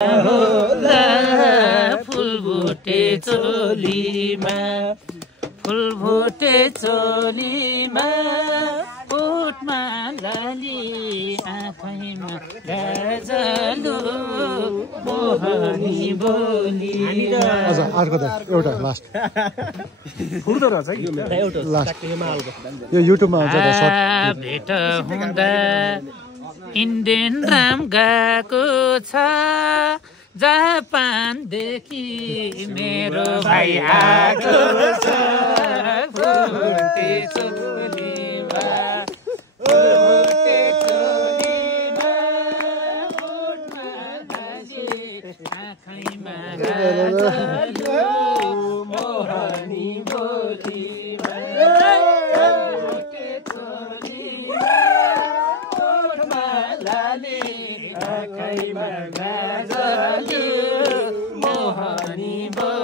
होला फुलभुटे चोलीमा फुलभुटे चोलीमा ओठमा लाली आँखैमा गाजलो मोहनी बोली अर्को त एउटा लास्ट यो युट्युबमा आउँछ भेट हुँदा इन्डियन राम गएको छ जापानदेखि मेरो भाइ आएको छ फुलभुटे चोलीमा फुलभुटे चोलीमा ओठमा लाली आँखैमा गाजलो मोहनी बोलीमा फुलभुटे चोलीमा ओठमा लाली आँखैमा गाजलो मोहनी बोली